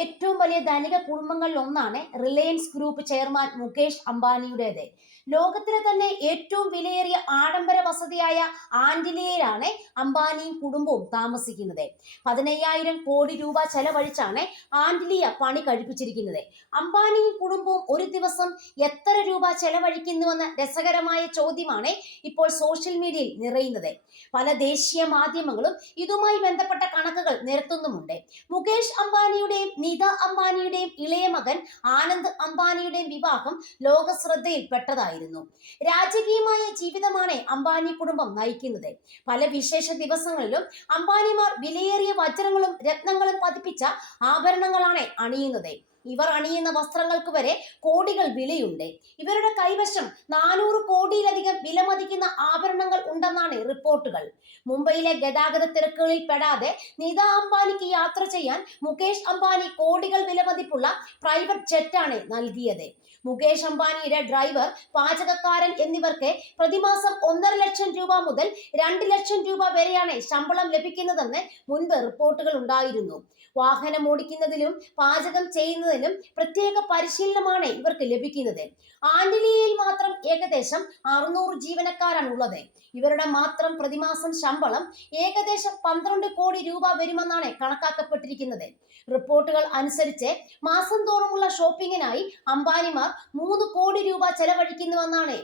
ഏറ്റവും വലിയ ധനിക കുടുംബങ്ങളിൽ ഒന്നാണ് റിലയൻസ് ഗ്രൂപ്പ് ചെയർമാൻ മുകേഷ് അംബാനിയുടേത്. ലോകത്തിലെ തന്നെ ഏറ്റവും വിലയേറിയ ആഡംബര വസതിയായ ആന്റിലിയയിലാണ് അംബാനിയും കുടുംബവും താമസിക്കുന്നത്. 15,000 കോടി രൂപ ചെലവഴിച്ചാണ് ആന്റിലിയ പണി കഴിപ്പിച്ചിരിക്കുന്നത്. അംബാനിയും കുടുംബവും ഒരു ദിവസം എത്ര രൂപ ചെലവഴിക്കുന്നുവെന്ന രസകരമായ ചോദ്യമാണ് ഇപ്പോൾ സോഷ്യൽ മീഡിയയിൽ നിറയുന്നത്. പല ദേശീയ മാധ്യമങ്ങളും ഇതുമായി ബന്ധപ്പെട്ട കണക്കുകൾ നിരത്തുന്നുമുണ്ട്. മുകേഷ് അംബാനിയുടെയും നിത അംബാനിയുടെയും ഇളയ മകൻ ആനന്ദ് അംബാനിയുടെയും വിവാഹം ലോക ശ്രദ്ധയിൽപ്പെട്ടതായിരുന്നു. രാജകീയമായ ജീവിതമാണ് അംബാനി കുടുംബം നയിക്കുന്നത്. പല വിശേഷ ദിവസങ്ങളിലും അംബാനിമാർ വിലയേറിയ വജ്രങ്ങളും രത്നങ്ങളും പതിപ്പിച്ച ആഭരണങ്ങളാണ് അണിയുന്നത്. ഇവർ അണിയുന്ന വസ്ത്രങ്ങൾക്ക് വരെ കോടികൾ വിലയുണ്ട്. ഇവരുടെ കൈവശം 400 കോടിയിലധികം വിലമതിക്കുന്ന ആഭരണങ്ങൾ ഉണ്ടെന്നാണ് റിപ്പോർട്ടുകൾ. മുംബൈയിലെ ഗതാഗത തിരക്കുകളിൽ പെടാതെ നിത അംബാനിക്ക് യാത്ര ചെയ്യാൻ മുകേഷ് അംബാനി കോടികൾ വിലമതിപ്പുള്ള പ്രൈവറ്റ് ജെറ്റാണ് നൽകിയത്. മുകേഷ് അംബാനിയുടെ ഡ്രൈവർ, പാചകക്കാരൻ എന്നിവർക്ക് പ്രതിമാസം 1.5 ലക്ഷം രൂപ മുതൽ 2 ലക്ഷം രൂപ വരെയാണ് ശമ്പളം ലഭിക്കുന്നതെന്ന് മുൻപ് റിപ്പോർട്ടുകൾ ഉണ്ടായിരുന്നു. വാഹനം ഓടിക്കുന്നതിലും പാചകം ചെയ്യുന്നതിലും പ്രത്യേക പരിശീലനമാണ് ഇവർക്ക് ലഭിക്കുന്നത്. ആന്റിലിയയിൽ മാത്രം ഏകദേശം 600 ജീവനക്കാരാണ് ഉള്ളത്. ഇവരുടെ മാത്രം പ്രതിമാസം ശമ്പളം ഏകദേശം 12 കോടി രൂപ വരുമെന്നാണ് കണക്കാക്കപ്പെട്ടിരിക്കുന്നത്. റിപ്പോർട്ടുകൾ അനുസരിച്ച് മാസം തോറുമുള്ള ഷോപ്പിങ്ങിനായി അംബാനിമാർ 3 കോടി രൂപ ചെലവഴിക്കുന്നുവെന്നാണ്.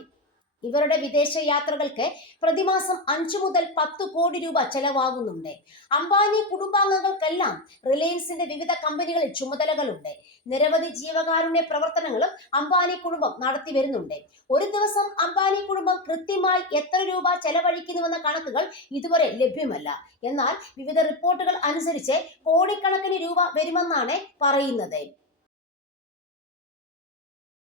ഇവരുടെ വിദേശ യാത്രകൾക്ക് പ്രതിമാസം 5 മുതൽ 10 കോടി രൂപ ചെലവാകുന്നുണ്ട്. അംബാനി കുടുംബാംഗങ്ങൾക്കെല്ലാം റിലയൻസിന്റെ വിവിധ കമ്പനികളിൽ ചുമതലകളുണ്ട്. നിരവധി ജീവകാരുണ്യ പ്രവർത്തനങ്ങളും അംബാനി കുടുംബം നടത്തി വരുന്നുണ്ട്. ഒരു ദിവസം അംബാനി കുടുംബം കൃത്യമായി എത്ര രൂപ ചെലവഴിക്കുന്നുവെന്ന കണക്കുകൾ ഇതുവരെ ലഭ്യമല്ല. എന്നാൽ വിവിധ റിപ്പോർട്ടുകൾ അനുസരിച്ച് കോടിക്കണക്കിന് രൂപ വരുമെന്നാണ് പറയുന്നത്.